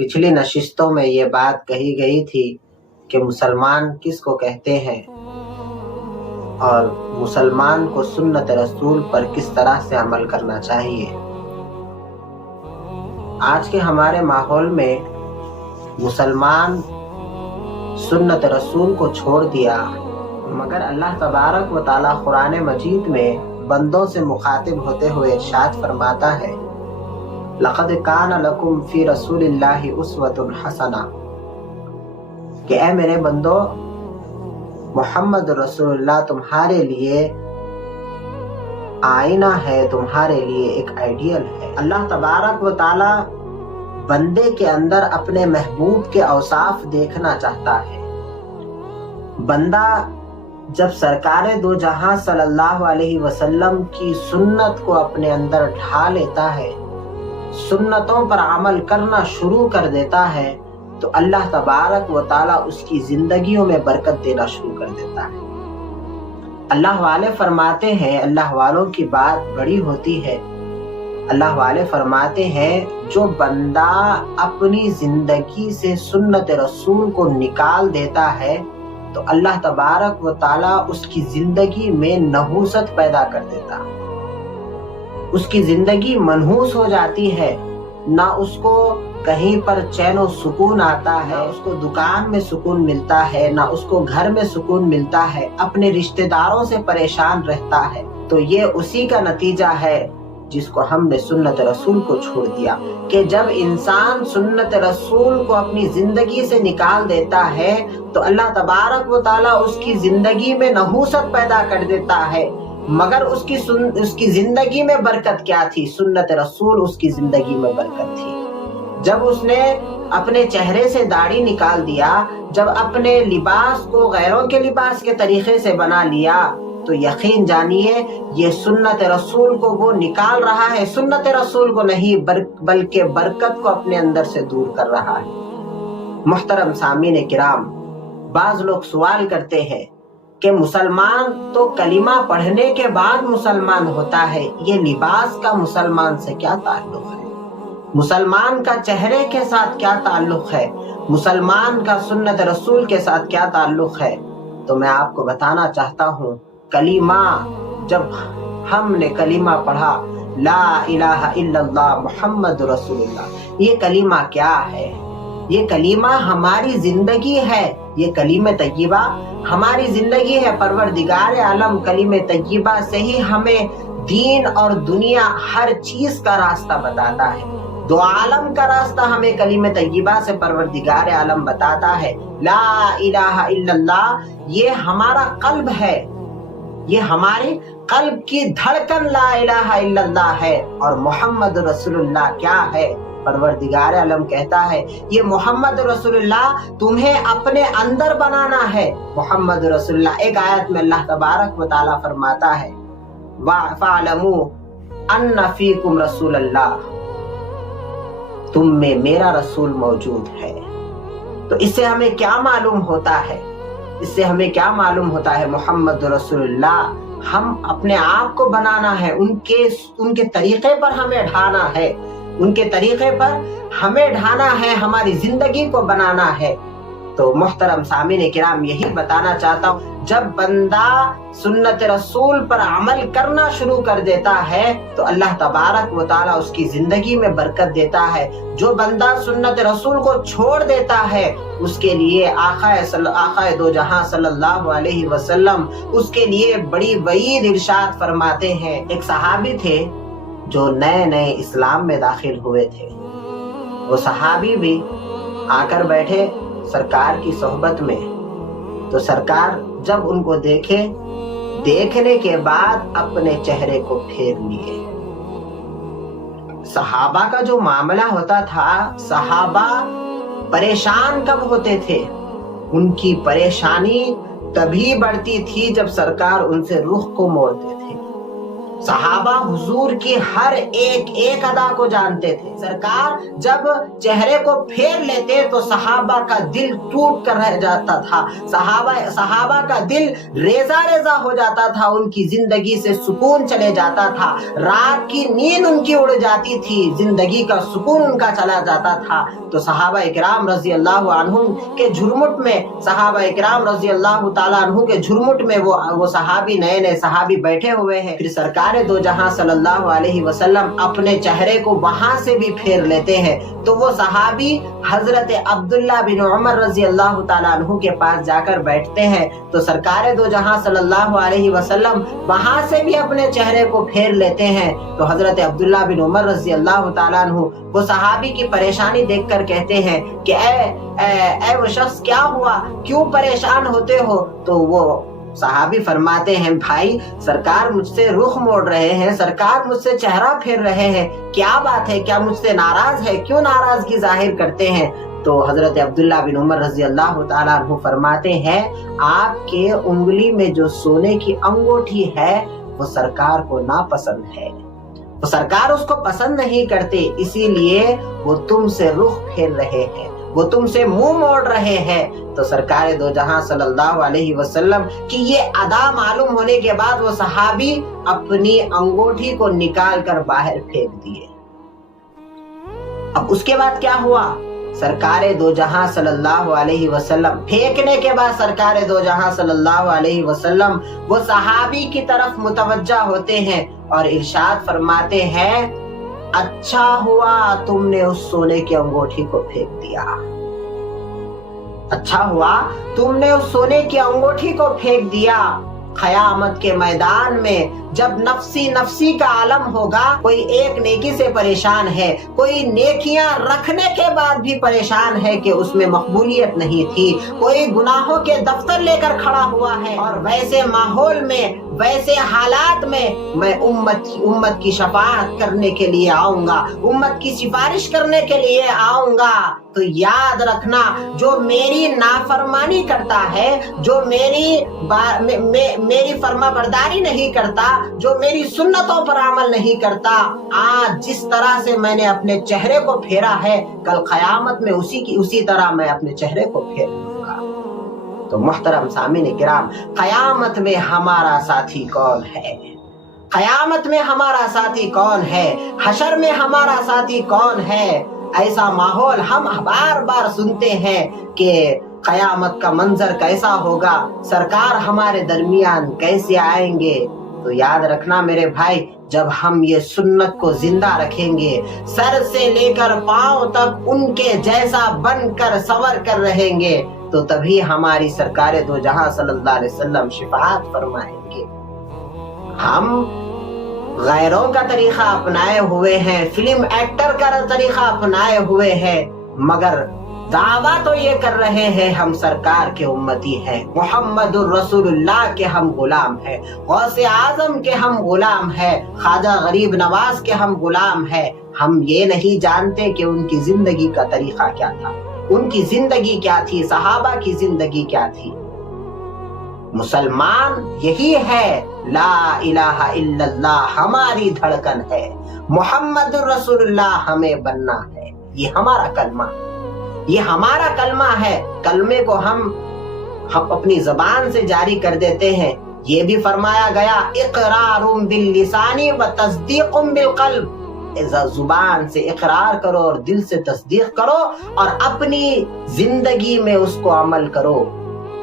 पिछली नशिस्तों में ये बात कही गई थी कि मुसलमान किसको कहते हैं और मुसलमान को सुन्नत रसूल पर किस तरह से अमल करना चाहिए। आज के हमारे माहौल में मुसलमान सुन्नत रसूल को छोड़ दिया, मगर अल्लाह तबारक व ताला कुरान मजीद में बंदों से मुखातिब होते हुए इरशाद फरमाता है, लक़द कान लकुम फी रसूलिल्लाहि उस्वतुन हसना, कि ऐ मेरे बंदो, मोहम्मद रसूलुल्लाह तुम्हारे लिए आईना है, तुम्हारे लिए एक आइडियल है। अल्लाह तबारक व ताला बंदे के अंदर अपने महबूब के औसाफ देखना चाहता है। बंदा जब सरकारे दो जहां सल्लल्लाहु अलैहि वसल्लम की सुन्नत को अपने अंदर ढा लेता है, सुन्नतों पर अमल करना शुरू कर देता है, तो अल्लाह तबारक व ताला उसकी जिंदगियों में बरकत देना शुरू कर देता है। अल्लाह वाले फरमाते हैं, अल्लाह वालों की बात बड़ी होती है। अल्लाह वाले फरमाते हैं, जो बंदा अपनी जिंदगी से सुन्नत रसूल को निकाल देता है तो अल्लाह तबारक व ताला उसकी जिंदगी में नहूसत पैदा कर देता है। उसकी जिंदगी मनहूस हो जाती है, ना उसको कहीं पर चैन और सुकून आता है, उसको दुकान में सुकून मिलता है, ना उसको घर में सुकून मिलता है, अपने रिश्तेदारों से परेशान रहता है। तो ये उसी का नतीजा है जिसको हमने सुन्नत रसूल को छोड़ दिया, कि जब इंसान सुन्नत रसूल को अपनी जिंदगी से निकाल देता है तो अल्लाह तबारक व ताला उसकी जिंदगी में नहूसत पैदा कर देता है। मगर उसकी जिंदगी में बरकत क्या थी? सुन्नत रसूल उसकी जिंदगी में बरकत थी। जब उसने अपने चेहरे से दाढ़ी निकाल दिया, जब अपने लिबास को गैरों के लिबास के तरीके से बना लिया, तो यकीन जानिए ये सुन्नत रसूल को वो निकाल रहा है, सुन्नत रसूल को नहीं बल्कि बरकत को अपने अंदर से दूर कर रहा है। मुहतरम सामीन किराम, बाज लोग सवाल करते हैं कि मुसलमान तो कलिमा पढ़ने के बाद मुसलमान होता है, ये लिबास का मुसलमान से क्या ताल्लुक है? मुसलमान का चेहरे के साथ क्या ताल्लुक है? मुसलमान का सुन्नत रसूल के साथ क्या ताल्लुक है? तो मैं आपको बताना चाहता हूँ, कलीमा, जब हमने कलीमा पढ़ा ला इलाहा इल्लल्लाह मुहम्मद रसूलुल्लाह, ये कलीमा क्या है? ये कलीमा हमारी जिंदगी है, ये कलीमे तय्यबा हमारी जिंदगी है। परवरदिगार आलम कलीमे तय्यबा से ही हमें दीन और दुनिया हर चीज का रास्ता बताता है। दो आलम का रास्ता हमें कलीमे तय्यबा से परवरदिगार आलम बताता है। ला इलाहा इल्लल्लाह ये हमारा कल्ब है, ये हमारे कल्ब की धड़कन ला इलाहा इल्लल्लाह है। और मोहम्मद रसूलुल्लाह क्या है? परवरदिगार आलम कहता है, ये मोहम्मद रसूलुल्लाह तुम्हें अपने अंदर बनाना है। मोहम्मद रसूलुल्लाह, एक आयत में अल्लाह तबारक व ताला फरमाता है, फ़अलमू अन्ना फ़ीकुम रसूलल्लाह, तुम में मेरा रसूल मौजूद है। तो इससे हमें क्या मालूम होता है? इससे हमें क्या मालूम होता है? मोहम्मद रसूलुल्लाह हम अपने आप को बनाना है, उनके तरीके पर हमें ढाना है, उनके तरीके पर हमें ढाना है, हमारी जिंदगी को बनाना है। तो मुहतरम सामीन किराम, यही बताना चाहता हूँ, जब बंदा सुन्नत रसूल पर अमल करना शुरू कर देता है तो अल्लाह तबारक व ताला उसकी जिंदगी में बरकत देता है। जो बंदा सुन्नत रसूल को छोड़ देता है उसके लिए आक़ाए दो जहां सल्लल्लाहु अलैहि वसल्लम उसके लिए बड़ी वईद इरशाद फरमाते हैं। एक सहाबी थे जो नए नए इस्लाम में दाखिल हुए थे। वो सहाबी भी आकर बैठे सरकार की सोहबत में, तो सरकार जब उनको देखने के बाद अपने चेहरे को फेर लिए। सहाबा का जो मामला होता था, सहाबा परेशान कब होते थे? उनकी परेशानी तभी बढ़ती थी जब सरकार उनसे रुख को मोड़ते थे। सहाबा हुजूर की हर एक अदा को जानते थे। सरकार जब चेहरे को फेर लेते तो सहाबा का दिल टूट कर रह जाता था, सहाबा का दिल रेजा रेजा हो जाता था, उनकी जिंदगी से सुकून चले जाता था, रात की नींद उनकी उड़ जाती थी, जिंदगी का सुकून उनका चला जाता था। तो सहाबा इकराम रजी अल्लाह अन्हुम के झुरमुट में, सहाबा इकराम रजी अल्लाह ताला अन्हु के झुरमुट में वो सहाबी, नए सहाबी बैठे हुए हैं। फिर सरकार दो जहां सल्लल्लाहु अलैहि वसल्लम अपने चेहरे को वहां से भी फेर लेते हैं। तो वो सहाबी हजरत अब्दुल्ला बिन उमर रजी अल्लाह ताला अन्हु के पास जाकर बैठते हैं। तो सरकार दो जहां सल्लल्लाहु अलैहि वसल्लम वहां से भी अपने चेहरे को फेर लेते हैं। तो हजरत अब्दुल्ला बिन उमर रजी अल्लाह ताला अन्हु वो सहाबी की परेशानी देखकर कहते हैं कि ऐ वो शख्स क्या हुआ, क्यों परेशान होते हो? तो वो सहाबी फरमाते हैं, भाई सरकार मुझसे रुख मोड़ रहे हैं, सरकार मुझसे चेहरा फेर रहे हैं, क्या बात है, क्या मुझसे नाराज है, क्यों नाराजगी जाहिर करते हैं? तो हजरत अब्दुल्ला बिन उमर रजी अल्लाह ताला अन्हु फरमाते हैं, आपके उंगली में जो सोने की अंगूठी है वो सरकार को नापसंद है, वो सरकार उसको पसंद नहीं करते, इसीलिए वो तुमसे रुख फेर रहे हैं, वो तुमसे मुंह मोड़ रहे हैं। तो सरकार दो जहां सल्लल्लाहु अलैहि वसल्लम की ये अदा मालूम होने के बाद वो सहाबी अपनी अंगूठी को निकाल कर बाहर फेंक दिए। अब उसके बाद क्या हुआ? सरकार दो जहां सल्लल्लाहु अलैहि वसल्लम फेंकने के बाद सरकार दो जहां सल्लल्लाहु अलैहि वसल्लम वो सहाबी की तरफ मुतवज्जा होते हैं और इरशाद फरमाते हैं, अच्छा हुआ तुमने उस सोने की अंगूठी को फेंक दिया, अच्छा हुआ तुमने उस सोने की अंगूठी को फेंक दिया। क़यामत के मैदान में जब नफ्सी नफ्सी का आलम होगा, कोई एक नेकी से परेशान है, कोई नेकियां रखने के बाद भी परेशान है कि उसमें मकबूलियत नहीं थी, कोई गुनाहों के दफ्तर लेकर खड़ा हुआ है, और वैसे माहौल में, वैसे हालात में मैं उम्मत की शफाअत करने के लिए आऊंगा, उम्मत की सिफारिश करने के लिए आऊंगा। तो याद रखना, जो मेरी नाफरमानी करता है, जो मेरी फर्माबरदारी नहीं करता, जो मेरी सुन्नतों पर अमल नहीं करता, आज जिस तरह से मैंने अपने चेहरे को फेरा है, कल क़यामत में उसी तरह मैं अपने चेहरे को फेर लूंगा। तो मुहतरम सामीन किराम, क़यामत में हमारा साथी कौन है? क़यामत में हमारा साथी कौन है? हशर में हमारा साथी कौन है? ऐसा माहौल हम बार बार सुनते हैं कि क़यामत का मंजर कैसा होगा, सरकार हमारे दरमियान कैसे आएंगे। तो याद रखना मेरे भाई, जब हम ये सुन्नत को जिंदा रखेंगे, सर से लेकर पांव तक उनके जैसा बनकर सवर कर रहेंगे, तो तभी हमारी सरकार दो जहां सल्लल्लाहु अलैहि वसल्लम शिफाअत फरमाएंगे। हम गैरों का तरीका अपनाए हुए हैं, फिल्म एक्टर का तरीका अपनाए हुए हैं, मगर दावा तो ये कर रहे हैं हम सरकार के उम्मती हैं, मुहम्मदुर रसूलुल्लाह के हम गुलाम हैं, गौसे आजम के हम गुलाम हैं, ख्वाजा गरीब नवाज के हम गुलाम हैं। हम ये नहीं जानते कि उनकी जिंदगी का तरीका क्या था, उनकी जिंदगी क्या थी, सहाबा की जिंदगी क्या थी। मुसलमान यही है, ला इलाहा इल्लल्लाह हमारी धड़कन है, मुहम्मदुर रसूलुल्लाह हमें बनना है, ये हमारा कलमा, ये हमारा कलमा है। कलमे को हम अपनी जबान से जारी कर देते हैं। ये भी फरमाया गया, इक़रारुम बिल लिसानी व तस्दीक़ुम बिल क़ल्ब, जुबान से इकरार करो और दिल से तस्दीक करो और अपनी जिंदगी में उसको अमल करो।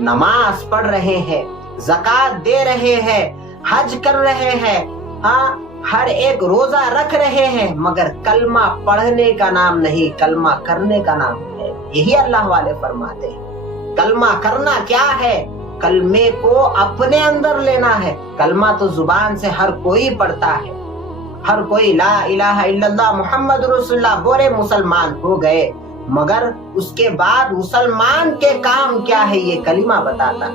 नमाज पढ़ रहे हैं, ज़कात दे रहे हैं, हज कर रहे हैं, हाँ हर एक रोजा रख रहे हैं, मगर कलमा पढ़ने का नाम नहीं, कलमा करने का नाम है। यही अल्लाह वाले फरमाते हैं। कलमा करना क्या है? कलमे को अपने अंदर लेना है। कलमा तो जुबान से हर कोई पढ़ता है, हर कोई ला इलाहा इल्लल्लाह मुहम्मद रसूलुल्लाह बोले मुसलमान हो गए, मगर उसके बाद मुसलमान के काम क्या है ये कलिमा बताता है।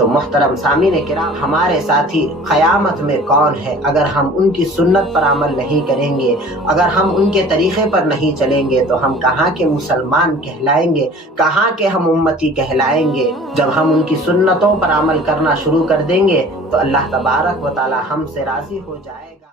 تو محترم سامعین کرام، ہمارے ساتھی قیامت میں کون ہے؟ اگر ہم ان کی سنت پر عمل نہیں کریں گے، اگر ہم ان کے طریقے پر نہیں چلیں گے تو ہم کہاں کے مسلمان کہلائیں گے، کہاں کے ہم امتی کہلائیں گے؟ جب ہم ان کی سنتوں پر عمل کرنا شروع کر دیں گے تو اللہ تبارک و تعالی ہم سے راضی ہو جائے گا۔